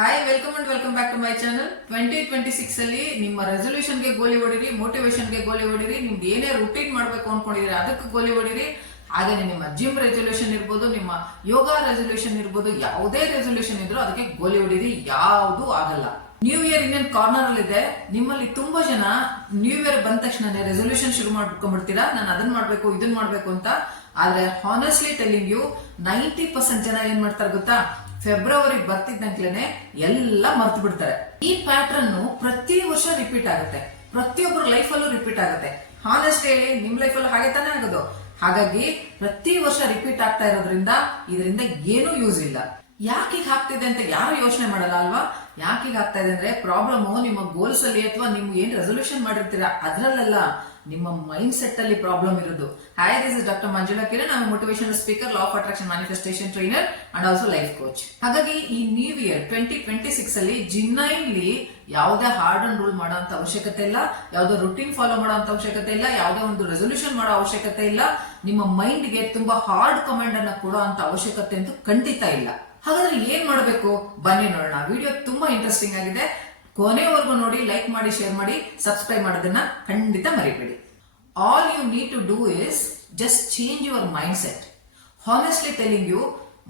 Hi welcome and welcome back to my channel twenty twenty six ಅಲ್ಲಿ ನಿಮ್ಮ ರೆಸೊಲ್ಯೂಷನ್ಗೆ ಗೋಲಿ ಹೊಡಿರಿ ಮೋಟಿವೇಶನ್ಗೆ ಗೋಲಿ ಹೊಡಿರಿ, ನಿಮ್ದು ಏನೇ ರುಟೀನ್ ಮಾಡಬೇಕು ಅನ್ಕೊಂಡಿದ್ರೆ ಅದಕ್ಕೆ ಗೋಲಿ ಹೊಡಿರಿ. ಹಾಗೆ ನಿಮ್ಮ ಜಿಮ್ ರೆಸೊಲ್ಯೂಷನ್ ಇರ್ಬೋದು, ನಿಮ್ಮ ಯೋಗ ರೆಸೊಲ್ಯೂಷನ್ ಇರ್ಬೋದು, ಯಾವುದೇ ರೆಸೊಲ್ಯೂಷನ್ ಇದ್ರೂ ಅದಕ್ಕೆ ಗೋಲಿ ಹೊಡಿರಿ, ಯಾವುದು ಆಗಲ್ಲ. ನ್ಯೂ ಇಯರ್ ಇನ್ನೇನ್ ಕಾರ್ನರ್ ಅಲ್ಲಿ ಇದೆ. ನಿಮ್ಮಲ್ಲಿ ತುಂಬಾ ಜನ ನ್ಯೂ ಇಯರ್ ಬಂದ ತಕ್ಷಣ ರೆಸೊಲ್ಯೂಷನ್ ಶುರು ಮಾಡ್ಕೊಂಡ್ಬಿಡ್ತೀರಾ? ನಾನು ಅದನ್ನ ಮಾಡ್ಬೇಕು ಇದನ್ನ ಮಾಡ್ಬೇಕು ಅಂತ. ಆದ್ರೆ honestly telling you ninety percent ಜನ ಏನ್ ಮಾಡ್ತಾರೆ ಗೊತ್ತಾ? ಫೆಬ್ರವರಿ ಬರ್ತಿದ್ದಂಕ್ಲೇನೆ ಎಲ್ಲ ಮರ್ತು ಬಿಡ್ತಾರೆ. ಈ ಪ್ಯಾಟರ್ನ್ ಪ್ರತಿ ವರ್ಷ ರಿಪೀಟ್ ಆಗುತ್ತೆ. ಪ್ರತಿಯೊಬ್ಬರ ಲೈಫಲ್ಲೂ ರಿಪೀಟ್ ಆಗುತ್ತೆ. ಹಾನೆಸ್ಟ್ ಹೇಳಿ, ನಿಮ್ ಲೈಫಲ್ಲೂ ಹಾಗೆ ತಾನೇ ಆಗೋದು. ಹಾಗಾಗಿ ಪ್ರತಿ ವರ್ಷ ರಿಪೀಟ್ ಆಗ್ತಾ ಇರೋದ್ರಿಂದ ಇದರಿಂದ ಏನೂ ಯೂಸ್ ಇಲ್ಲ. ಯಾಕೆ ಹೀಗೆ ಆಗ್ತಿದೆ ಅಂತ ಯಾರು ಯೋಚನೆ ಮಾಡಲ್ಲ ಅಲ್ವಾ? ಯಾಕೆ ಆಗ್ತಾ ಇದೆ ಅಂದ್ರೆ ಪ್ರಾಬ್ಲಮ್ ನಿಮ್ಮ ಗೋಲ್ಸ್ ಅಲ್ಲಿ ಅಥವಾ ನೀವು ಏನ್ ರೆಸೊಲ್ಯೂಷನ್ ಮಾಡಿರ್ತೀರಾ, ಅದ್ರಲ್ಲೆಲ್ಲ ನಿಮ್ಮ ಮೈಂಡ್ ಸೆಟ್ ಅಲ್ಲಿ ಪ್ರಾಬ್ಲಮ್ ಇರೋದು. Hi this is doctor Manjula Kiran ನಾನು motivation speaker law of attraction manifestation trainer and also life coach ಹಾಗಾಗಿ ಈ new year twenty twenty six ಅಲ್ಲಿ ಜಿನ್ನೈನ್ಲಿ ಯಾವುದೇ ಹಾರ್ಡ್ ಅಂಡ್ ರೂಲ್ ಮಾಡೋ ಅವಶ್ಯಕತೆ ಇಲ್ಲ, ಯಾವುದೋ ರುಟೀನ್ ಫಾಲೋ ಮಾಡೋ ಅವಶ್ಯಕತೆ ಇಲ್ಲ, ಯಾವುದೇ ಒಂದು ರೆಸೊಲ್ಯೂಷನ್ ಮಾಡೋ ಅವಶ್ಯಕತೆ ಇಲ್ಲ, ನಿಮ್ಮ ಮೈಂಡ್ಗೆ ತುಂಬಾ ಹಾರ್ಡ್ ಕಮಾಂಡ್ ಅನ್ನ ಕೊಡೋ ಅಂತ ಅವಶ್ಯಕತೆ ಅಂತೂ ಖಂಡಿತ ಇಲ್ಲ. ಹಾಗಾದ್ರೆ ಏನ್ ಮಾಡಬೇಕು? ಬನ್ನಿ ನೋಡೋಣ. ವಿಡಿಯೋ ತುಂಬಾ ಇಂಟ್ರೆಸ್ಟಿಂಗ್ ಆಗಿದೆ. ಕೊನೆವರೆಗೂ ನೋಡಿ ಲೈಕ್ ಮಾಡಿ ಶೇರ್ ಮಾಡಿ ಸಬ್ಸ್ಕ್ರೈಬ್ ಮಾಡೋದನ್ನ ಖಂಡಿತ ಮರಿಬೇಡಿ. All you need to do is just change your mindset honestly telling you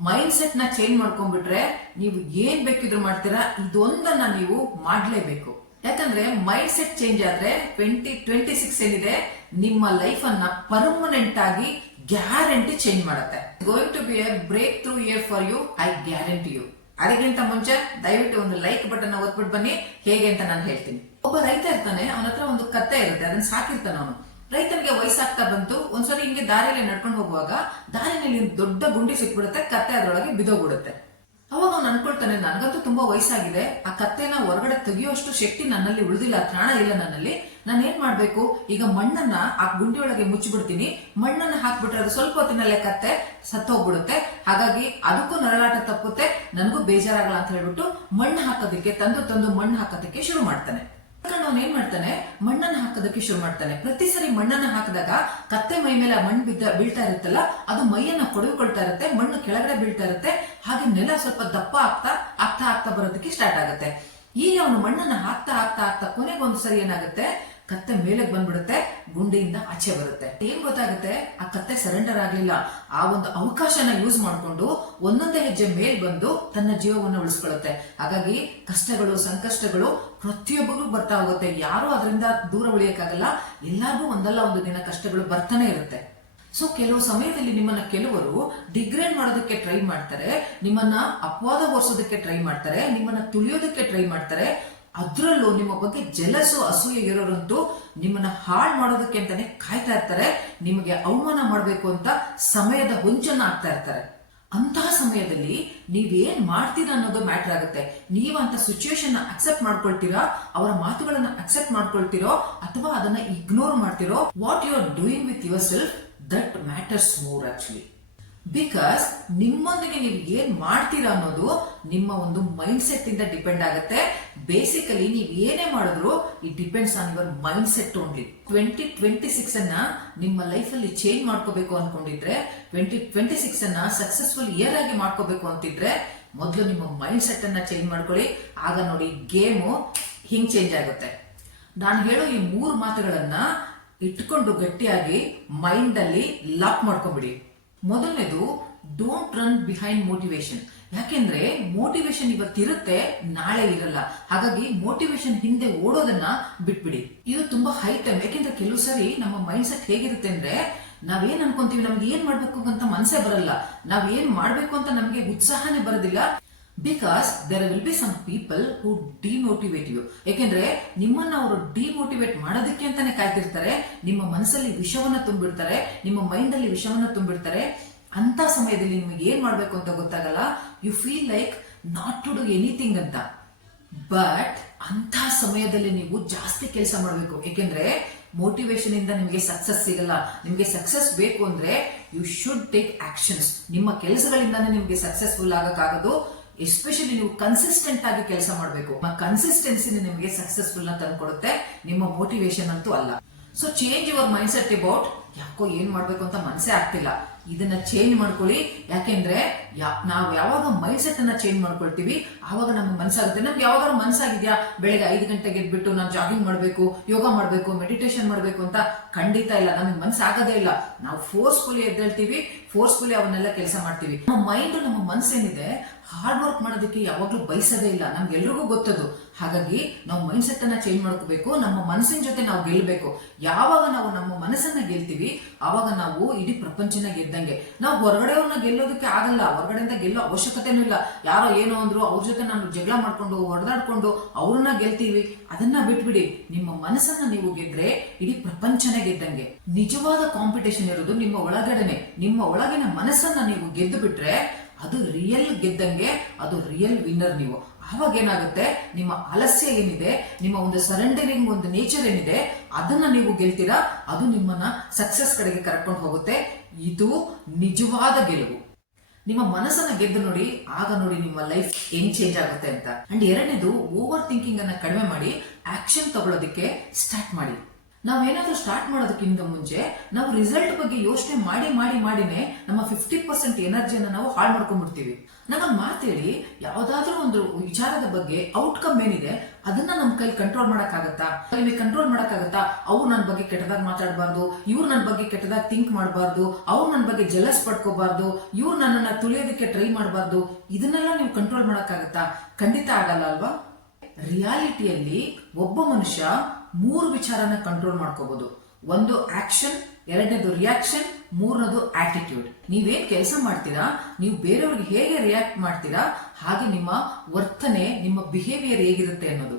mind ಸೆಟ್ನ ಚೇಂಜ್ ಮಾಡ್ಕೊಂಡ್ಬಿಟ್ರೆ ನೀವು ಏನ್ ಬೇಕಿದ್ರು ಮಾಡ್ತೀರಾ? ಇದೊಂದನ್ನ ನೀವು ಮಾಡ್ಲೇಬೇಕು. ಯಾಕಂದ್ರೆ ಮೈಂಡ್ ಸೆಟ್ ಚೇಂಜ್ ಆದ್ರೆ ಟ್ವೆಂಟಿ ಟ್ವೆಂಟಿ ಸಿಕ್ಸ್ ಏನಿದೆ, ನಿಮ್ಮ ಲೈಫ್ ಅನ್ನ ಪರ್ಮನೆಂಟ್ ಆಗಿ ಗ್ಯಾರಂಟಿ ಚೇಂಜ್ ಮಾಡುತ್ತೆ. Going to be a breakthrough year for you I guarantee you ಅದಕ್ಕಿಂತ ಮುಂಚೆ ದಯವಿಟ್ಟು ಒಂದು ಲೈಕ್ ಬಟನ್ ಓದ್ಬಿಟ್ಟು ಬನ್ನಿ. ಹೇಗೆ ಅಂತ ನಾನು ಹೇಳ್ತೀನಿ. ಒಬ್ಬ ರೈತ ಇರ್ತಾನೆ, ಅವನ ಹತ್ರ ಒಂದು ಕತ್ತೆ ಇರುತ್ತೆ, ಅದನ್ನ ಸಾಕಿರ್ತಾನೆ ಅವನು. ರೈತನಿಗೆ ವಯಸ್ಸಾಗ್ತಾ ಬಂತು, ಒಂದ್ಸರಿ ಹಿಂಗೆ ದಾರಿಯಲ್ಲಿ ನಡ್ಕೊಂಡು ಹೋಗುವಾಗ, ದಾರಿನಲ್ಲಿ ದೊಡ್ಡ ಗುಂಡಿ ಸಿಕ್ಬಿಡುತ್ತೆ, ಕತ್ತೆ ಅದರೊಳಗೆ ಬಿದೋಗ್ಬಿಡುತ್ತೆ ಅನ್ಕೊಳ್ತಾನೆ. ನನಗಂತೂ ತುಂಬಾ ವಯಸ್ಸಾಗಿದೆ. ಆ ಕತ್ತೆನ ಹೊರಗಡೆ ತೆಗಿಯುವಷ್ಟು ಶಕ್ತಿ ನನ್ನಲ್ಲಿ ಉಳಿದಿಲ್ಲ, ತ್ರಾಣ ಇಲ್ಲ ನನ್ನಲ್ಲಿ. ನಾನು ಏನ್ ಮಾಡ್ಬೇಕು? ಈಗ ಮಣ್ಣನ್ನ ಆ ಗುಂಡಿಯೊಳಗೆ ಮುಚ್ಚಿಬಿಡ್ತೀನಿ. ಮಣ್ಣನ್ನ ಹಾಕ್ಬಿಟ್ರೆ ಅದು ಸ್ವಲ್ಪ ಹೊತ್ತಿನಲ್ಲೇ ಕತ್ತೆ ಸತ್ತೋಗ್ಬಿಡುತ್ತೆ. ಹಾಗಾಗಿ ಅದಕ್ಕೂ ನರಳಾಟ ತಪ್ಪುತ್ತೆ. ನನಗೂ ಬೇಜಾರಾಗಲ್ಲ ಅಂತ ಹೇಳ್ಬಿಟ್ಟು ಮಣ್ಣು ಹಾಕೋದಕ್ಕೆ, ತಂದು ತಂದು ಮಣ್ಣು ಹಾಕೋದಕ್ಕೆ ಶುರು ಮಾಡ್ತಾನೆ. ಅವ್ನು ಏನ್ ಮಾಡ್ತಾನೆ? ಮಣ್ಣನ್ನ ಹಾಕೋದಕ್ಕೆ ಶುರು ಮಾಡ್ತಾನೆ. ಪ್ರತಿ ಸರಿ ಮಣ್ಣನ್ನ ಹಾಕಿದಾಗ ಕತ್ತೆ ಮೈ ಮೇಲೆ ಮಣ್ಣು ಬಿದ್ದ ಬೀಳ್ತಾ ಇರುತ್ತಲ್ಲ, ಅದು ಮೈಯನ್ನ ಕೊಡುಕೊಳ್ತಾ ಇರುತ್ತೆ, ಮಣ್ಣು ಕೆಳಗಡೆ ಬೀಳ್ತಾ ಇರುತ್ತೆ, ಹಾಗೆ ನೆಲ ಸ್ವಲ್ಪ ದಪ್ಪ ಆಗ್ತಾ ಆಗ್ತಾ ಆಗ್ತಾ ಬರೋದಕ್ಕೆ ಸ್ಟಾರ್ಟ್ ಆಗುತ್ತೆ. ಈಗ ಅವನು ಮಣ್ಣನ್ನ ಹಾಕ್ತಾ ಹಾಕ್ತಾ ಹಾಕ್ತಾ ಕೊನೆಗೊಂದು ಸರಿ ಏನಾಗುತ್ತೆ? ಕತ್ತೆ ಮೇಲಕ್ಕೆ ಬಂದ್ಬಿಡುತ್ತೆ, ಗುಂಡಿಯಿಂದ ಆಚೆ ಬರುತ್ತೆ. ಏನ್ ಗೊತ್ತಾಗುತ್ತೆ? ಆ ಕತ್ತೆ ಸರೆಂಡರ್ ಆಗ್ಲಿಲ್ಲ. ಆ ಒಂದು ಅವಕಾಶನ ಯೂಸ್ ಮಾಡಿಕೊಂಡು ಒಂದೊಂದೇ ಹೆಜ್ಜೆ ಮೇಲ್ ಬಂದು ತನ್ನ ಜೀವವನ್ನು ಉಳಿಸ್ಕೊಳ್ಳುತ್ತೆ. ಹಾಗಾಗಿ ಕಷ್ಟಗಳು, ಸಂಕಷ್ಟಗಳು ಪ್ರತಿಯೊಬ್ಬರಿಗೂ ಬರ್ತಾ ಹೋಗುತ್ತೆ. ಯಾರು ಅದರಿಂದ ದೂರ ಉಳಿಯಕ್ಕಾಗಲ್ಲ. ಎಲ್ಲರಿಗೂ ಒಂದಲ್ಲ ಒಂದು ದಿನ ಕಷ್ಟಗಳು ಬರ್ತಾನೆ ಇರುತ್ತೆ. ಸೊ ಕೆಲವು ಸಮಯದಲ್ಲಿ ನಿಮ್ಮನ್ನ ಕೆಲವರು ಡಿಗ್ರೇಡ್ ಮಾಡೋದಕ್ಕೆ ಟ್ರೈ ಮಾಡ್ತಾರೆ, ನಿಮ್ಮನ್ನ ಅಪವಾದ ಓರ್ಸೋದಕ್ಕೆ ಟ್ರೈ ಮಾಡ್ತಾರೆ, ನಿಮ್ಮನ್ನ ತುಳಿಯೋದಕ್ಕೆ ಟ್ರೈ ಮಾಡ್ತಾರೆ. ಅದ್ರಲ್ಲೂ ನಿಮ್ಮ ಬಗ್ಗೆ ಜಲಸು ಅಸೂಯೆ ಇರೋರಂತೂ ನಿಮ್ಮನ್ನ ಹಾಳು ಮಾಡೋದಕ್ಕೆ ಅಂತಾನೆ ಕಾಯ್ತಾ ಇರ್ತಾರೆ, ನಿಮಗೆ ಅವಮಾನ ಮಾಡಬೇಕು ಅಂತ ಸಮಯದ ಹೊಂಚನ್ನ ಆಗ್ತಾ ಇರ್ತಾರೆ. ಅಂತಹ ಸಮಯದಲ್ಲಿ ನೀವೇನ್ ಮಾಡ್ತೀರಾ ಅನ್ನೋದು ಮ್ಯಾಟರ್ ಆಗುತ್ತೆ. ನೀವು ಅಂತ ಸಿಚುವೇಶನ್ ಅಕ್ಸೆಪ್ಟ್ ಮಾಡ್ಕೊಳ್ತೀರಾ, ಅವರ ಮಾತುಗಳನ್ನ ಅಕ್ಸೆಪ್ಟ್ ಮಾಡ್ಕೊಳ್ತಿರೋ, ಅಥವಾ ಅದನ್ನ ಇಗ್ನೋರ್ ಮಾಡ್ತಿರೋ what you are doing with yourself that matters more actually because ನಿಮ್ಮೊಂದಿಗೆ ನೀವು ಏನ್ ಮಾಡ್ತೀರಾ ಅನ್ನೋದು ನಿಮ್ಮ ಒಂದು ಮೈಂಡ್ ಸೆಟ್ ಇಂದ ಡಿಪೆಂಡ್ ಆಗುತ್ತೆ. ಬೇಸಿಕಲಿ ನೀವು ಏನೇ ಮಾಡಿದ್ರು it depends on your mindset only twenty twenty six ಅನ್ನ ನಿಮ್ಮ ಲೈಫ್ ಅಲ್ಲಿ ಚೇಂಜ್ ಮಾಡ್ಕೋಬೇಕು ಅನ್ಕೊಂಡಿದ್ರೆ ಟ್ವೆಂಟಿ ಟ್ವೆಂಟಿ ಸಿಕ್ಸ್ ಅನ್ನ ಸಕ್ಸಸ್ಫುಲ್ ಇಯರ್ ಆಗಿ ಮಾಡ್ಕೋಬೇಕು ಅಂತಿದ್ರೆ ಮೊದಲು ನಿಮ್ಮ ಮೈಂಡ್ ಸೆಟ್ ಅನ್ನ ಚೇಂಜ್ ಮಾಡ್ಕೊಳ್ಳಿ. ಆಗ ನೋಡಿ ಗೇಮು ಹಿಂಗ್ ಚೇಂಜ್ ಆಗುತ್ತೆ. ನಾನು ಹೇಳೋ ಈ ಮೂರು ಮಾತುಗಳನ್ನ ಇಟ್ಕೊಂಡು ಗಟ್ಟಿಯಾಗಿ ಮೈಂಡ್ ಅಲ್ಲಿ ಲಾಕ್ ಮಾಡ್ಕೊಬಿಡಿ. ಮೊದಲನೇದು ಡೋಂಟ್ ರನ್ ಬಿಹೈಂಡ್ ಮೋಟಿವೇಶನ್ ಯಾಕೆಂದ್ರೆ ಮೋಟಿವೇಶನ್ ಇವತ್ತಿರುತ್ತೆ ನಾಳೆ ಇರಲ್ಲ. ಹಾಗಾಗಿ ಮೋಟಿವೇಶನ್ ಹಿಂದೆ ಓಡೋದನ್ನ ಬಿಟ್ಬಿಡಿ. ಇದು ತುಂಬಾ ಹೈ ಟೈಮ್ ಯಾಕೆಂದ್ರೆ ಕೆಲವು ಸರಿ ನಮ್ಮ ಮೈಂಡ್ ಸೆಟ್ ಹೇಗಿರುತ್ತೆ ಅಂದ್ರೆ, ನಾವೇನ್ ಅನ್ಕೊಂತೀವಿ, ನಮ್ಗೆ ಏನ್ ಮಾಡ್ಬೇಕು ಅಂತ ಮನ್ಸೇ ಬರಲ್ಲ. ನಾವ್ ಏನ್ ಮಾಡ್ಬೇಕು ಅಂತ ನಮ್ಗೆ ಉತ್ಸಾಹನೇ ಬರೋದಿಲ್ಲ. Because there will be some people who demotivate you ಯಾಕೆಂದ್ರೆ ನಿಮ್ಮನ್ನ ಅವರು ಡಿಮೋಟಿವೇಟ್ ಮಾಡೋದಕ್ಕೆ ಅಂತಾನೆ ಕಾಯ್ತಿರ್ತಾರೆ. ನಿಮ್ಮ ಮನಸ್ಸಲ್ಲಿ ವಿಷವನ್ನ ತುಂಬಿಡ್ತಾರೆ. ನಿಮ್ಮ ಮೈಂಡ್ ಅಲ್ಲಿ ವಿಷವನ್ನ ತುಂಬಿಡ್ತಾರೆ. ಅಂತ ಸಮಯದಲ್ಲಿ ನಿಮಗೆ ಏನ್ ಮಾಡ್ಬೇಕು ಅಂತ ಗೊತ್ತಾಗಲ್ಲ? You feel like not to do anything ಅಂತ. ಬಟ್ ಅಂತ ಸಮಯದಲ್ಲಿ ನೀವು ಜಾಸ್ತಿ ಕೆಲಸ ಮಾಡಬೇಕು. ಏಕೆಂದ್ರೆ ಮೋಟಿವೇಶನ್ ಇಂದ ನಿಮಗೆ ಸಕ್ಸಸ್ ಸಿಗಲ್ಲ. ನಿಮಗೆ ಸಕ್ಸಸ್ ಬೇಕು ಅಂದ್ರೆ ಯು ಶುಡ್ ಟೇಕ್ ಆಕ್ಷನ್ಸ್ ನಿಮ್ಮ ಕೆಲಸಗಳಿಂದಾನೇ ನಿಮಗೆ ಸಕ್ಸಸ್ಫುಲ್ ಆಗಕ್ಕಾಗೋದು. ಎಸ್ಪೆಷಲಿ ನೀವು ಕನ್ಸಿಸ್ಟೆಂಟ್ ಆಗಿ ಕೆಲಸ ಮಾಡಬೇಕು. ಕನ್ಸಿಸ್ಟೆನ್ಸಿ ನಿಮಗೆ ಸಕ್ಸಸ್ಫುಲ್ನ ತಂದ್ಕೊಡುತ್ತೆ. ನಿಮ್ಮ ಮೋಟಿವೇಶನ್ ಅಂತೂ ಅಲ್ಲ. So change your mindset about ಯಾಕೋ ಏನ್ ಮಾಡ್ಬೇಕು ಅಂತ ಮನಸ್ಸೇ ಆಗ್ತಿಲ್ಲ. ಇದನ್ನ ಚೇಂಜ್ ಮಾಡ್ಕೊಳ್ಳಿ. ಯಾಕೆಂದ್ರೆ ನಾವ್ ಯಾವಾಗ ಮೈಂಡ್ ಚೇಂಜ್ ಮಾಡ್ಕೊಳ್ತೀವಿ, ಆವಾಗ ನಮ್ಗೆ ಮನ್ಸಾಗುತ್ತೆ. ನಮ್ಗೆ ಯಾವಾಗಾದ್ರೂ ಮನ್ಸಾಗಿದ್ಯಾ? ಬೆಳಗ್ಗೆ ಐದು ಗಂಟೆಗೆ ಎದ್ಬಿಟ್ಟು ನಾವು ಜಾಗಿಂಗ್ ಮಾಡ್ಬೇಕು, ಯೋಗ ಮಾಡ್ಬೇಕು ಮೆಡಿಟೇಷನ್ ಮಾಡ್ಬೇಕು ಅಂತ ಖಂಡಿತ ಇಲ್ಲ. ನಮಗೆ ಮನ್ಸಾಗದೇ ಇಲ್ಲ. ನಾವು ಫೋರ್ಸ್ಫುಲಿ ಎದ್ದೇಳ್ತೀವಿ ಫೋರ್ಸ್ಫುಲಿ ಅವನ್ನೆಲ್ಲ ಕೆಲಸ ಮಾಡ್ತೀವಿ. ನಮ್ಮ ಮೈಂಡ್ ನಮ್ಮ ಮನ್ಸೇನಿದೆ ಹಾರ್ಡ್ ವರ್ಕ್ ಮಾಡೋದಕ್ಕೆ ಯಾವಾಗ್ಲೂ ಬಯಸೋದೇ ಇಲ್ಲ. ನಮ್ಗೆಲ್ರಿಗೂ ಗೊತ್ತದು. ಹಾಗಾಗಿ ನಾವು ಮೈಂಡ್ ಸೆಟ್ ಅನ್ನ ಚೇಂಜ್ ಮಾಡ್ಕೋಬೇಕು. ನಮ್ಮ ಮನಸ್ಸಿನ ಜೊತೆ ನಾವು ಗೆಲ್ಬೇಕು. ಯಾವಾಗ ನಾವು ನಮ್ಮ ಮನಸ್ಸನ್ನ ಗೆಲ್ತೀವಿ ಆವಾಗ ನಾವು ಇಡೀ ಪ್ರಪಂಚನ ಗೆದ್ದಂಗೆ. ನಾವು ಹೊರಗಡೆಯವ್ರನ್ನ ಗೆಲ್ಲೋದಕ್ಕೆ ಆಗಲ್ಲ. ಹೊರಗಡೆಯಿಂದ ಗೆಲ್ಲೋ ಅವಶ್ಯಕತೆನೂ ಇಲ್ಲ. ಯಾರೋ ಏನೋ ಅಂದ್ರು ಅವ್ರ ಜೊತೆ ನಾನು ಜಗಳ ಮಾಡ್ಕೊಂಡು, ಹೊಡೆದಾಡ್ಕೊಂಡು ಅವ್ರನ್ನ ಗೆಲ್ತೀವಿ. ಅದನ್ನ ಬಿಟ್ಬಿಡಿ. ನಿಮ್ಮ ಮನಸ್ಸನ್ನ ನೀವು ಗೆದ್ರೆ ಇಡೀ ಪ್ರಪಂಚನ ಗೆದ್ದಂಗೆ. ನಿಜವಾದ ಕಾಂಪಿಟೇಷನ್ ಇರೋದು ನಿಮ್ಮ ಒಳಗಡೆನೆ. ನಿಮ್ಮ ಒಳಗಿನ ಮನಸ್ಸನ್ನ ನೀವು ಗೆದ್ದು ಬಿಟ್ರೆ ಅದು ರಿಯಲ್ ಗೆದ್ದಂಗೆ, ಅದು ರಿಯಲ್ ವಿನ್ನರ್ ನೀವು. ಆವಾಗ ಏನಾಗುತ್ತೆ ನಿಮ್ಮ ಆಲಸ್ಯ ಏನಿದೆ? ನಿಮ್ಮ ಒಂದು ಸರೆಂಡರಿಂಗ್ ಒಂದು ನೇಚರ್ ಏನಿದೆ? ಅದನ್ನ ನೀವು ಗೆಲ್ತೀರಾ? ಅದು ನಿಮ್ಮನ್ನ ಸಕ್ಸಸ್ ಕಡೆಗೆ ಕರ್ಕೊಂಡು ಹೋಗುತ್ತೆ. ಇದು ನಿಜವಾದ ಗೆಲುವು. ನಿಮ್ಮ ಮನಸ್ಸನ್ನ ಗೆದ್ದು ನೋಡಿ, ಆಗ ನೋಡಿ ನಿಮ್ಮ ಲೈಫ್ ಹೆಂಗ್ ಚೇಂಜ್ ಆಗುತ್ತೆ ಅಂತ. ಅಂಡ್ ಎರಡನೇದು ಓವರ್ ಥಿಂಕಿಂಗ್ ಅನ್ನ ಕಡಿಮೆ ಮಾಡಿ ಆಕ್ಷನ್ ತಗೊಳ್ಳೋದಕ್ಕೆ ಸ್ಟಾರ್ಟ್ ಮಾಡಿ. ನಾವೇನಾದ್ರೂ ಸ್ಟಾರ್ಟ್ ಮಾಡೋದಕ್ಕಿಂತ ಮುಂಚೆ ನಾವು ರಿಸಲ್ಟ್ ಬಗ್ಗೆ ಯೋಚನೆ ಮಾಡಿ ಮಾಡಿ, ಮಾಡಿನೇ ನಮ್ಮ ಫಿಫ್ಟಿ ಪರ್ಸೆಂಟ್ ಎನರ್ಜಿಯನ್ನ ನಾವು ಹಾಳು ಮಾಡ್ಕೊಂಡ್ಬಿಡ್ತೀವಿ. ನಮ್ಮ ಮಾತೇಳಿ, ಯಾವ್ದಾದ್ರೂ ಒಂದು ವಿಚಾರದ ಬಗ್ಗೆ ಔಟ್ಕಮ್ ಏನಿದೆ, ಅದನ್ನ ನಮ್ಮ ಕೈಲಿ ಕಂಟ್ರೋಲ್ ಮಾಡಕ್ಕಾಗತ್ತಾ? ನಿಮಗೆ ಕಂಟ್ರೋಲ್ ಮಾಡಕ್ಕಾಗತ್ತಾ? ಅವ್ರು ನನ್ನ ಬಗ್ಗೆ ಕೆಟ್ಟದಾಗ ಮಾತಾಡಬಾರ್ದು, ಇವ್ರು ನನ್ನ ಬಗ್ಗೆ ಕೆಟ್ಟದಾಗ ಥಿಂಕ್ ಮಾಡಬಾರ್ದು, ಅವ್ರು ನನ್ನ ಬಗ್ಗೆ ಜಲಸ್ ಪಡ್ಕೋಬಾರ್ದು, ಇವ್ರು ನನ್ನನ್ನ ತುಳಿಯೋದಕ್ಕೆ ಟ್ರೈ ಮಾಡಬಾರ್ದು, ಇದನ್ನೆಲ್ಲ ನೀವು ಕಂಟ್ರೋಲ್ ಮಾಡಕ್ಕಾಗತ್ತಾ? ಖಂಡಿತ ಆಗಲ್ಲ ಅಲ್ವಾ? ರಿಯಾಲಿಟಿಯಲ್ಲಿ ಒಬ್ಬ ಮನುಷ್ಯ ಮೂರು ವಿಚಾರನ ಕಂಟ್ರೋಲ್ ಮಾಡ್ಕೋಬಹುದು ಒಂದು ಆಕ್ಷನ್ ಎರಡನೇದು ರಿಯಾಕ್ಷನ್ ಮೂರನದು ಆಟಿಟ್ಯೂಡ್ ನೀವೇನ್ ಕೆಲಸ ಮಾಡ್ತೀರಾ, ನೀವು ಬೇರೆಯವ್ರಿಗೆ ಹೇಗೆ ರಿಯಾಕ್ಟ್ ಮಾಡ್ತೀರಾ, ಹಾಗೆ ನಿಮ್ಮ ವರ್ತನೆ, ನಿಮ್ಮ ಬಿಹೇವಿಯರ್ ಹೇಗಿರುತ್ತೆ ಅನ್ನೋದು.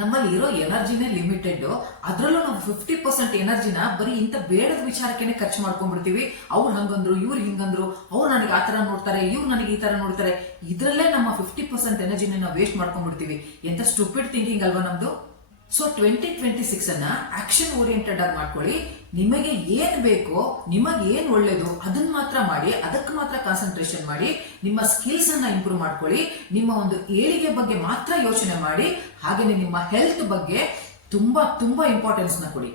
ನಮ್ಮಲ್ಲಿ ಇರೋ ಎನರ್ಜಿನೇ ಲಿಮಿಟೆಡ್ ಅದರಲ್ಲೂ ನಾವು ಫಿಫ್ಟಿ ಪರ್ಸೆಂಟ್ ಎನರ್ಜಿನ ಬರೀ ಇಂಥ ಬೇಡದ ವಿಚಾರಕ್ಕೆ ಖರ್ಚು ಮಾಡ್ಕೊಂಡ್ಬಿಡ್ತೀವಿ. ಅವ್ರು ಹಂಗಂದ್ರು, ಇವ್ರು ಹಿಂಗಂದ್ರು, ಅವ್ರು ನನಗೆ ಆ ತರ ನೋಡ್ತಾರೆ, ಇವ್ರು ನನಗೆ ಈ ತರ ನೋಡ್ತಾರೆ. ಇದ್ರಲ್ಲೇ ನಮ್ಮ ಫಿಫ್ಟಿ ಪರ್ಸೆಂಟ್ ಎನರ್ಜಿನ ನಾವು ವೇಸ್ಟ್ ಮಾಡ್ಕೊಂಡ್ಬಿಡ್ತೀವಿ. ಎಂತ ಸ್ಟುಪಿಡ್ ಥಿಂಕಿಂಗ್ ಅಲ್ವಾ ನಮ್ದು? ಸೊ ಟ್ವೆಂಟಿ ಟ್ವೆಂಟಿ ಸಿಕ್ಸ್ ಅನ್ನ ಆಕ್ಷನ್ ಓರಿಯೆಂಟೆಡ್ ಆಗಿ ಮಾಡ್ಕೊಳ್ಳಿ. ನಿಮಗೆ ಏನ್ ಬೇಕೋ, ನಿಮಗೆ ಏನ್ ಒಳ್ಳೇದು ಅದನ್ನ ಮಾತ್ರ ಮಾಡಿ ಅದಕ್ಕೆ ಮಾತ್ರ ಕಾನ್ಸಂಟ್ರೇಷನ್ ಮಾಡಿ, ನಿಮ್ಮ ಸ್ಕಿಲ್ಸ್ ಅನ್ನ ಇಂಪ್ರೂವ್ ಮಾಡ್ಕೊಳ್ಳಿ. ನಿಮ್ಮ ಒಂದು ಏಳಿಗೆ ಬಗ್ಗೆ ಮಾತ್ರ ಯೋಚನೆ ಮಾಡಿ ಹಾಗೆಯೇ ನಿಮ್ಮ ಹೆಲ್ತ್ ಬಗ್ಗೆ ತುಂಬಾ ತುಂಬಾ ಇಂಪಾರ್ಟೆನ್ಸ್ನ ಕೊಡಿ.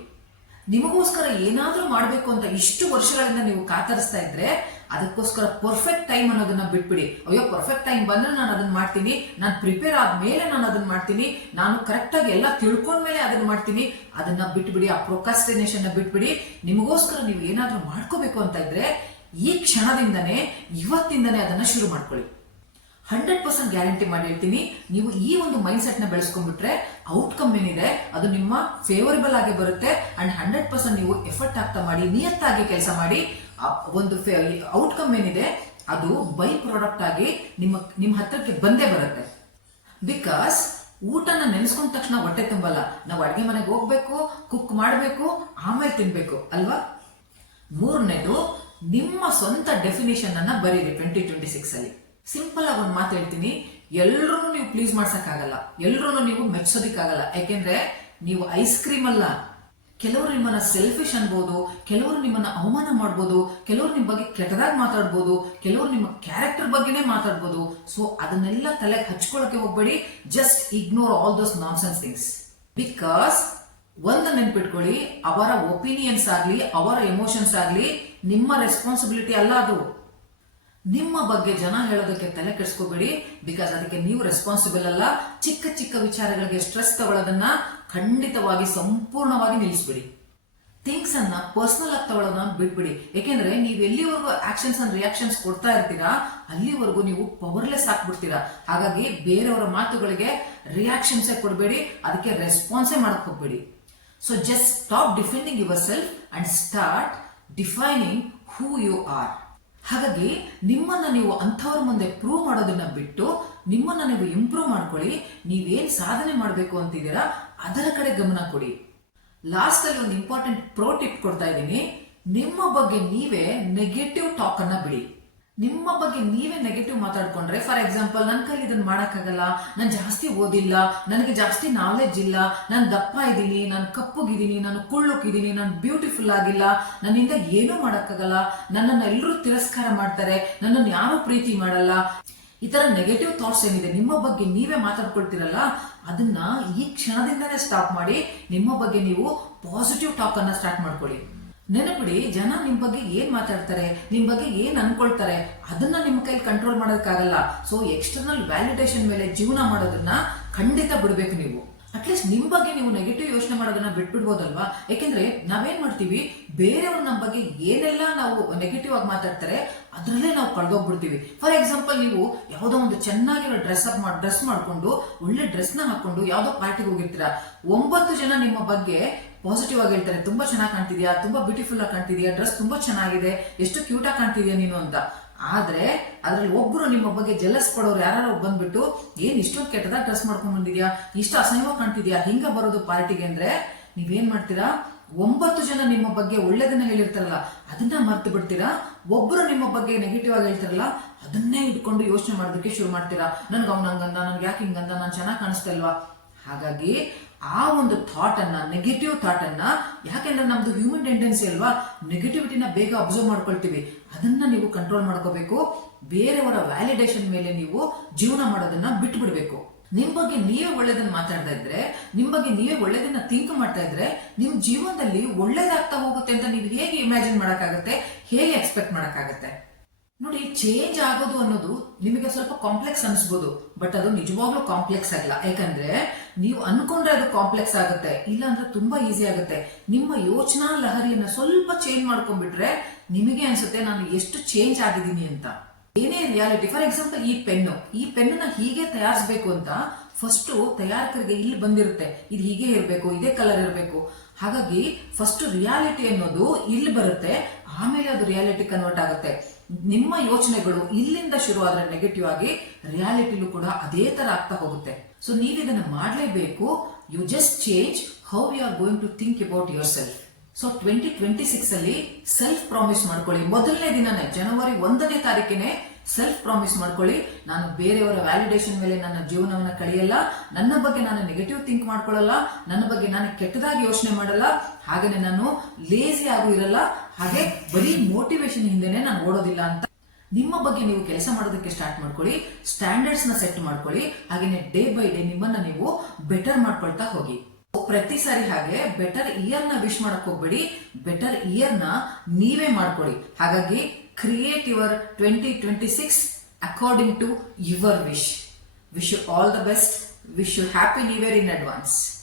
ನಿಮಗೋಸ್ಕರ ಏನಾದ್ರೂ ಮಾಡಬೇಕು ಅಂತ ಇಷ್ಟು ವರ್ಷಗಳಿಂದ ನೀವು ಕಾತರಿಸ್ತಾ ಇದ್ರೆ, ಅದಕ್ಕೋಸ್ಕರ ಪರ್ಫೆಕ್ಟ್ ಟೈಮ್ ಅನ್ನೋದನ್ನ ಬಿಟ್ಬಿಡಿ. ಅಯ್ಯೋ ಪರ್ಫೆಕ್ಟ್ ಟೈಮ್ ಬಂದ್ರೆ ನಾನು ಅದನ್ನ ಮಾಡ್ತೀನಿ. ನಾನು ಪ್ರಿಪೇರ್ ಆದ್ಮೇಲೆ ನಾನು ಅದನ್ನ ಮಾಡ್ತೀನಿ. ನಾನು ಕರೆಕ್ಟ್ ಆಗಿ ಎಲ್ಲ ತಿಳ್ಕೊಂಡ್ಮೇಲೆ ಅದನ್ನ ಮಾಡ್ತೀನಿ. ಅದನ್ನ ಬಿಟ್ಬಿಡಿ, ಆ ಪ್ರೊಕಾಸ್ಟಿನೇಷನ್ ಬಿಟ್ಬಿಡಿ. ನಿಮಗೋಸ್ಕರ ನೀವು ಏನಾದ್ರೂ ಮಾಡ್ಕೋಬೇಕು ಅಂತ ಇದ್ರೆ, ಈ ಕ್ಷಣದಿಂದನೇ, ಇವತ್ತಿಂದನೇ ಅದನ್ನ ಶುರು ಮಾಡ್ಕೊಳ್ಳಿ. ಹಂಡ್ರೆಡ್ ಪರ್ಸೆಂಟ್ ಗ್ಯಾರಂಟಿ ಮಾಡಿ ಹೇಳ್ತೀನಿ ನೀವು ಈ ಒಂದು ಮೈಂಡ್ ಸೆಟ್ನ ಬೆಳೆಸ್ಕೊಂಡ್ಬಿಟ್ರೆ ಔಟ್ಕಮ್ ಏನಿದೆ, ಅದು ನಿಮ್ಮ ಫೇವರಬಲ್ ಆಗಿ ಬರುತ್ತೆ ಅಂಡ್ ಹಂಡ್ರೆಡ್ ಪರ್ಸೆಂಟ್ ನೀವು ಎಫರ್ಟ್ ಆಗ್ತಾ ಮಾಡಿ, ನಿಯತ್ತಾಗಿ ಕೆಲಸ ಮಾಡಿ ಒಂದು ಔಟ್ಕಮ್ ಏನಿದೆ, ಅದು ಬೈ ಪ್ರಾಡಕ್ಟ್ ಆಗಿ ನಿಮ್ಮ ನಿಮ್ಮ ಹತ್ರಕ್ಕೆ ಬಂದೇ ಬರುತ್ತೆ. ಬಿಕಾಸ್ ಊಟನ ನೆನೆಸ್ಕೊಂಡ ತಕ್ಷಣ ಹೊಟ್ಟೆ ತುಂಬಲ್ಲ. ನಾವು ಅಡುಗೆ ಮನೆಗೆ ಹೋಗ್ಬೇಕು ಕುಕ್ ಮಾಡಬೇಕು, ಆಮೇಲೆ ತಿನ್ಬೇಕು, ಅಲ್ವಾ? ಮೂರನೇದು, ನಿಮ್ಮ ಸ್ವಂತ ಡೆಫಿನೇಷನ್ ಅನ್ನ ಬರೀರಿ ಟ್ವೆಂಟಿ ಟ್ವೆಂಟಿ ಸಿಕ್ಸ್ ಅಲ್ಲಿ. ಸಿಂಪಲ್ ಆಗಿ ಒಂದು ಮಾತು ಹೇಳ್ತೀನಿ. ಎಲ್ರೂ ನೀವು ಪ್ಲೀಸ್ ಮಾಡ್ಸಕ್ಕಾಗಲ್ಲ. ಎಲ್ರೂ ನೀವು ಮೆಚ್ಚೋದಿಕ್ಕಾಗಲ್ಲ ಯಾಕೆಂದ್ರೆ ನೀವು ಐಸ್ ಕ್ರೀಮ್ ಅಲ್ಲ. ಕೆಲವರು ನಿಮ್ಮನ್ನ ಸೆಲ್ಫಿಶ್ ಅನ್ಬೋದು, ಕೆಲವರು ನಿಮ್ಮನ್ನ ಅವಮಾನ ಮಾಡ್ಬೋದು, ಕೆಲವರು ನಿಮ್ಮ ಬಗ್ಗೆ ಕೆಟ್ಟದಾಗಿ ಮಾತಾಡ್ಬೋದು, ಕೆಲವರು ನಿಮ್ಮ ಕ್ಯಾರೆಕ್ಟರ್ ಬಗ್ಗೆನೇ ಮಾತಾಡ್ಬೋದು. ಸೊ ಅದನ್ನೆಲ್ಲ ತಲೆಗೆ ಹಚ್ಕೊಳಕ್ಕೆ ಹೋಗ್ಬೇಡಿ. Just ignore all those nonsense things because ಒಂದು ನೆನ್ಪಿಟ್ಕೊಳ್ಳಿ, ಅವರ ಒಪಿನಿಯನ್ಸ್ ಆಗ್ಲಿ, ಅವರ ಎಮೋಷನ್ಸ್ ಆಗ್ಲಿ, ನಿಮ್ಮ ರೆಸ್ಪಾನ್ಸಿಬಿಲಿಟಿ ಅಲ್ಲ ಅದು. ನಿಮ್ಮ ಬಗ್ಗೆ ಜನ ಹೇಳೋದಕ್ಕೆ ತಲೆ ಕೆಡಿಸ್ಕೋಬೇಡಿ. ಬಿಕಾಸ್ ಅದಕ್ಕೆ ನೀವು ರೆಸ್ಪಾನ್ಸಿಬಲ್ ಅಲ್ಲ. ಚಿಕ್ಕ ಚಿಕ್ಕ ವಿಚಾರಗಳಿಗೆ ಸ್ಟ್ರೆಸ್ ತಗೊಳ್ಳೋದನ್ನ ಖಂಡಿತವಾಗಿ ಸಂಪೂರ್ಣವಾಗಿ ನಿಲ್ಲಿಸ್ಬಿಡಿ. ಥಿಂಗ್ಸ್ ಅನ್ನ ಪರ್ಸನಲ್ ಆಗಿ ತಗೊಳ್ಳೋದನ್ನ ಬಿಟ್ಬಿಡಿ. ಯಾಕೆಂದ್ರೆ ನೀವು ಎಲ್ಲಿವರೆಗೂ ಆಕ್ಷನ್ಸ್ ಅಂಡ್ ರಿಯಾಕ್ಷನ್ಸ್ ಕೊಡ್ತಾ ಇರ್ತೀರಾ, ಅಲ್ಲಿವರೆಗೂ ನೀವು ಪವರ್ಲೆಸ್ ಆಗ್ಬಿಡ್ತೀರಾ. ಹಾಗಾಗಿ ಬೇರೆಯವರ ಮಾತುಗಳಿಗೆ ರಿಯಾಕ್ಷನ್ಸ್ ಕೊಡಬೇಡಿ, ಅದಕ್ಕೆ ರೆಸ್ಪಾನ್ಸೇ ಮಾಡಕ್ ಹೋಗ್ಬೇಡಿ. So just stop defending yourself and start defining who you are ಹಾಗಾಗಿ ನಿಮ್ಮನ್ನ ನೀವು ಅಂಥವ್ರ ಮುಂದೆ ಪ್ರೂವ್ ಮಾಡೋದನ್ನ ಬಿಟ್ಟು ನಿಮ್ಮನ್ನ ನೀವು ಇಂಪ್ರೂವ್ ಮಾಡ್ಕೊಳ್ಳಿ. ನೀವೇನು ಸಾಧನೆ ಮಾಡಬೇಕು ಅಂತಿದ್ದೀರಾ, ಅದರ ಕಡೆ ಗಮನ ಕೊಡಿ. ಲಾಸ್ಟಲ್ಲಿ ಒಂದು ಇಂಪಾರ್ಟೆಂಟ್ ಪ್ರೋ ಟಿಪ್ ಕೊಡ್ತಾ ಇದ್ದೀನಿ. ನಿಮ್ಮ ಬಗ್ಗೆ ನೀವೇ ನೆಗೆಟಿವ್ ಟಾಕ್ ಅನ್ನ ಬಿಡಿ. ನಿಮ್ಮ ಬಗ್ಗೆ ನೀವೇ ನೆಗೆಟಿವ್ ಮಾತಾಡ್ಕೊಂಡ್ರೆ ಫಾರ್ ಎಕ್ಸಾಂಪಲ್ ನನ್ನ ಕೈಲಿ ಇದನ್ನ ಮಾಡೋಕ್ಕಾಗಲ್ಲ, ನಾನು ಜಾಸ್ತಿ ಓದಿಲ್ಲ, ನನಗೆ ಜಾಸ್ತಿ ನಾಲೆಜ್ ಇಲ್ಲ, ನಾನು ದಪ್ಪ ಇದ್ದೀನಿ, ನಾನು ಕಪ್ಪುಗಿದ್ದೀನಿ, ನಾನು ಕುಳ್ಳುಕಿದ್ದೀನಿ, ನಾನು ಬ್ಯೂಟಿಫುಲ್ ಆಗಿಲ್ಲ, ನನ್ನಿಂದ ಏನೂ ಮಾಡೋಕ್ಕಾಗಲ್ಲ, ನನ್ನನ್ನು ಎಲ್ಲರೂ ತಿರಸ್ಕಾರ ಮಾಡ್ತಾರೆ, ನನ್ನನ್ನು ಯಾರೂ ಪ್ರೀತಿ ಮಾಡಲ್ಲ. ಈ ತರ ನೆಗೆಟಿವ್ ಥಾಟ್ಸ್ ಏನಿದೆ, ನಿಮ್ಮ ಬಗ್ಗೆ ನೀವೇ ಮಾತಾಡ್ಕೊಳ್ತಿರಲ್ಲ, ಅದನ್ನ ಈ ಕ್ಷಣದಿಂದಲೇ ಸ್ಟಾಪ್ ಮಾಡಿ, ನಿಮ್ಮ ಬಗ್ಗೆ ನೀವು ಪಾಸಿಟಿವ್ ಟಾಕ್ ಅನ್ನ ಸ್ಟಾರ್ಟ್ ಮಾಡ್ಕೊಳ್ಳಿ. ನೆನಪಿಡಿ, ಜನ ನಿಮ್ಮ ಬಗ್ಗೆ ಏನ್ ಮಾತಾಡ್ತಾರೆ ನಿಮ್ಮ ಬಗ್ಗೆ ಏನ್ ಅನ್ಕೊಳ್ತಾರೆ, ಅದನ್ನ ನಿಮ್ಮ ಕೈಲಿ ಕಂಟ್ರೋಲ್ ಮಾಡೋಕ್ಕಾಗಲ್ಲ ಸೊ ಎಕ್ಸ್ಟರ್ನಲ್ ವ್ಯಾಲಿಡೇಷನ್ ಮೇಲೆ ಜೀವನ ಮಾಡೋದನ್ನ ಖಂಡಿತ ಬಿಡ್ಬೇಕು ನೀವು. ಅಟ್ಲೀಸ್ಟ್ ನಿಮ್ ಬಗ್ಗೆ ನೀವು ನೆಗೆಟಿವ್ ಯೋಚನೆ ಮಾಡೋದನ್ನ ಬಿಟ್ಬಿಡ್ಬೋದಲ್ವಾ? ಯಾಕೆಂದ್ರೆ ನಾವೇನ್ ಮಾಡ್ತೀವಿ? ಬೇರೆಯವ್ರ ನಮ್ಮ ಬಗ್ಗೆ ಏನೆಲ್ಲ ನಾವು ನೆಗೆಟಿವ್ ಆಗಿ ಮಾತಾಡ್ತಾರೆ, ಅದ್ರಲ್ಲೇ ನಾವು ಕಳ್ದೋಗ್ಬಿಡ್ತೀವಿ. ಫಾರ್ ಎಕ್ಸಾಂಪಲ್ ನೀವು ಯಾವುದೋ ಒಂದು ಚೆನ್ನಾಗಿರೋ ಡ್ರೆಸ್ ಅಪ್ ಮಾಡಿ ಡ್ರೆಸ್ ಮಾಡ್ಕೊಂಡು, ಒಳ್ಳೆ ಡ್ರೆಸ್ನ ಹಾಕೊಂಡು ಯಾವ್ದೋ ಪಾರ್ಟಿಗೆ ಹೋಗಿರ್ತೀರಾ? ಒಂಬತ್ತು ಜನ ನಿಮ್ಮ ಬಗ್ಗೆ ಪಾಸಿಟಿವ್ ಆಗಿ ಹೇಳ್ತಾರೆ. ತುಂಬಾ ಚೆನ್ನಾಗಿ ಕಾಣ್ತಿದ್ಯಾ? ತುಂಬಾ ಬ್ಯೂಟಿಫುಲ್ ಆಗಿ ಕಾಣ್ತಿದ್ಯಾ? ಡ್ರೆಸ್ ತುಂಬಾ ಚೆನ್ನಾಗಿದೆ. ಎಷ್ಟು ಕ್ಯೂಟ್ ಆಗಿ ಕಾಣ್ತಿದ್ಯಾ ನೀನು ಅಂತ. ಆದ್ರೆ ಅದ್ರಲ್ಲಿ ಒಬ್ರು ನಿಮ್ಮ ಬಗ್ಗೆ ಜಲಸ್ ಪಡೋರು ಯಾರು ಬಂದ್ಬಿಟ್ಟು, ಏನ್ ಇಷ್ಟೊಂದು ಕೆಟ್ಟದಾಗ ಡ್ರೆಸ್ ಮಾಡ್ಕೊಂಡ್ ಬಂದಿದ್ಯಾ? ಇಷ್ಟು ಅಸಹ್ಯವಾಗಿ ಕಾಣ್ತಿದ್ಯಾ? ಹಿಂಗ ಬರೋದು ಪಾರ್ಟಿಗೆ ಅಂದ್ರೆ ನೀವೇನ್ ಮಾಡ್ತೀರಾ? ಒಂಬತ್ತು ಜನ ನಿಮ್ಮ ಬಗ್ಗೆ ಒಳ್ಳೇದನ್ನ ಹೇಳಿರ್ತಾರಲ್ಲ, ಅದನ್ನ ಮರ್ತು ಬಿಡ್ತೀರಾ? ಒಬ್ರು ನಿಮ್ಮ ಬಗ್ಗೆ ನೆಗೆಟಿವ್ ಆಗಿ ಹೇಳ್ತಾರಲ್ಲ, ಅದನ್ನೇ ಇಟ್ಕೊಂಡು ಯೋಚನೆ ಮಾಡೋದಕ್ಕೆ ಶುರು ಮಾಡ್ತೀರಾ? ನನ್ಗೆ ಅವ್ನಂಗಂದ ನನ್ಗೆ ಯಾಕೆ ಹಿಂಗಂದ? ನಾನು ಚೆನ್ನಾಗಿ ಕಾಣಿಸ್ತಾ ಇಲ್ವಾ? ಹಾಗಾಗಿ ಆ ಒಂದು ಥಾಟ್ ಅನ್ನ ನೆಗೆಟಿವ್ ಥಾಟ್ ಅನ್ನ ಯಾಕೆಂದ್ರೆ ನಮ್ದು ಹ್ಯೂಮನ್ ಟೆಂಡೆನ್ಸಿ ಅಲ್ವಾ ನೆಗೆಟಿವಿಟಿನ ಬೇಗ ಅಬ್ಸರ್ವ್ ಮಾಡ್ಕೊಳ್ತೀವಿ. ಅದನ್ನ ನೀವು ಕಂಟ್ರೋಲ್ ಮಾಡ್ಕೋಬೇಕು. ಬೇರೆಯವರ ವ್ಯಾಲಿಡೇಷನ್ ಮೇಲೆ ನೀವು ಜೀವನ ಮಾಡೋದನ್ನ ಬಿಟ್ಟು ಬಿಡ್ಬೇಕು ನಿಮ್ ಬಗ್ಗೆ ನೀವೇ ಒಳ್ಳೇದನ್ನ ಮಾತಾಡ್ತಾ ಇದ್ರೆ, ನಿಮ್ ಬಗ್ಗೆ ನೀವೇ ಒಳ್ಳೇದನ್ನ ಥಿಂಕ್ ಮಾಡ್ತಾ ಇದ್ರೆ, ನಿಮ್ ಜೀವನದಲ್ಲಿ ಒಳ್ಳೇದಾಗ್ತಾ ಹೋಗುತ್ತೆ ಅಂತ ನೀವು ಹೇಗೆ ಇಮ್ಯಾಜಿನ್ ಮಾಡಕ್ಕಾಗತ್ತೆ? ಹೇಗೆ ಎಕ್ಸ್ಪೆಕ್ಟ್ ಮಾಡಕ್ಕಾಗತ್ತೆ? ನೋಡಿ ಚೇಂಜ್ ಆಗೋದು ಅನ್ನೋದು ನಿಮಗೆ ಸ್ವಲ್ಪ ಕಾಂಪ್ಲೆಕ್ಸ್ ಅನಿಸ್ಬೋದು ಬಟ್ ಅದು ನಿಜವಾಗ್ಲೂ ಕಾಂಪ್ಲೆಕ್ಸ್ ಆಗಿಲ್ಲ ಯಾಕಂದ್ರೆ ನೀವು ಅನ್ಕೊಂಡ್ರೆ ಅದು ಕಾಂಪ್ಲೆಕ್ಸ್ ಆಗುತ್ತೆ ಇಲ್ಲ ಅಂದ್ರೆ ತುಂಬಾ ಈಸಿ ಆಗುತ್ತೆ. ನಿಮ್ಮ ಯೋಚನಾ ಲಹರಿಯನ್ನ ಸ್ವಲ್ಪ ಚೇಂಜ್ ಮಾಡ್ಕೊಂಡ್ಬಿಟ್ರೆ ನಿಮಗೆ ಅನ್ಸುತ್ತೆ, ನಾನು ಎಷ್ಟು ಚೇಂಜ್ ಆಗಿದ್ದೀನಿ ಅಂತ. ಏನೇ ರಿಯಾಲಿಟಿ ಫಾರ್ ಎಕ್ಸಾಂಪಲ್ ಈ ಪೆನ್ನು. ಈ ಪೆನ್ನ ಹೀಗೆ ತಯಾರಿಸಬೇಕು ಅಂತ ಫಸ್ಟ್ ತಯಾರಕರಿಗೆ ಇಲ್ಲಿ ಬಂದಿರುತ್ತೆ. ಇದು ಹೀಗೆ ಇರಬೇಕು, ಇದೇ ಕಲರ್ ಇರಬೇಕು. ಹಾಗಾಗಿ ಫಸ್ಟ್ ರಿಯಾಲಿಟಿ ಅನ್ನೋದು ಇಲ್ಲಿ ಬರುತ್ತೆ, ಆಮೇಲೆ ಅದು ರಿಯಾಲಿಟಿ ಕನ್ವರ್ಟ್ ಆಗುತ್ತೆ. ನಿಮ್ಮ ಯೋಚನೆಗಳು ಇಲ್ಲಿಂದ ಶುರು ಆದ್ರೆ ನೆಗೆಟಿವ್ ಆಗಿ ರಿಯಾಲಿಟಿಲೂ ಕೂಡ ಅದೇ ತರ ಆಗ್ತಾ ಹೋಗುತ್ತೆ. ಸೊ ನೀವು ಇದನ್ನ ಮಾಡಲೇಬೇಕು. You just change how you are going to think about yourself so twenty twenty six ಅಲ್ಲಿ ಸೆಲ್ಫ್ ಪ್ರಾಮಿಸ್ ಮಾಡ್ಕೊಳ್ಳಿ. ಮೊದಲನೇ ದಿನನೇ ಜನವರಿ ಒಂದನೇ ತಾರೀಕಿನೇ ಸೆಲ್ಫ್ ಪ್ರಾಮಿಸ್ ಮಾಡ್ಕೊಳ್ಳಿ. ನಾನು ಬೇರೆಯವರ ವ್ಯಾಲಿಡೇಷನ್ ಮೇಲೆ ನನ್ನ ಜೀವನವನ್ನು ಕಳೆಯಲ್ಲ. ನನ್ನ ಬಗ್ಗೆ ನಾನು ನೆಗೆಟಿವ್ ಥಿಂಕ್ ಮಾಡ್ಕೊಳ್ಳಲ್ಲ. ನನ್ನ ಬಗ್ಗೆ ನಾನು ಕೆಟ್ಟದಾಗಿ ಯೋಚನೆ ಮಾಡಲ್ಲ. ಹಾಗೇನೆ ನಾನು ಲೇಸಿ ಆಗೂ ಇರಲ್ಲ. ಹಾಗೆ ಬರೀ ಮೋಟಿವೇಶನ್ ಹಿಂದೆನೆ ನಾನು ಓಡೋದಿಲ್ಲ ಅಂತ. ನಿಮ್ಮ ಬಗ್ಗೆ ನೀವು ಕೆಲಸ ಮಾಡೋದಕ್ಕೆ ಸ್ಟಾರ್ಟ್ ಮಾಡ್ಕೊಳ್ಳಿ. ಸ್ಟ್ಯಾಂಡರ್ಡ್ಸ್ನ ಸೆಟ್ ಮಾಡ್ಕೊಳ್ಳಿ. ಹಾಗೇನೆ ಡೇ ಬೈ ಡೇ ನಿಮ್ಮನ್ನ ನೀವು ಬೆಟರ್ ಮಾಡ್ಕೊಳ್ತಾ ಹೋಗಿ. ಪ್ರತಿ ಸಾರಿ ಹಾಗೆ ಬೆಟರ್ ಇಯರ್ನ ವಿಶ್ ಮಾಡಕ್ ಹೋಗ್ಬೇಡಿ. ಬೆಟರ್ ಇಯರ್ನ ನೀವೇ ಮಾಡ್ಕೊಳ್ಳಿ. ಹಾಗಾಗಿ create your 2026 according to your wish. Wish you all the best. Wish you happy new year in advance.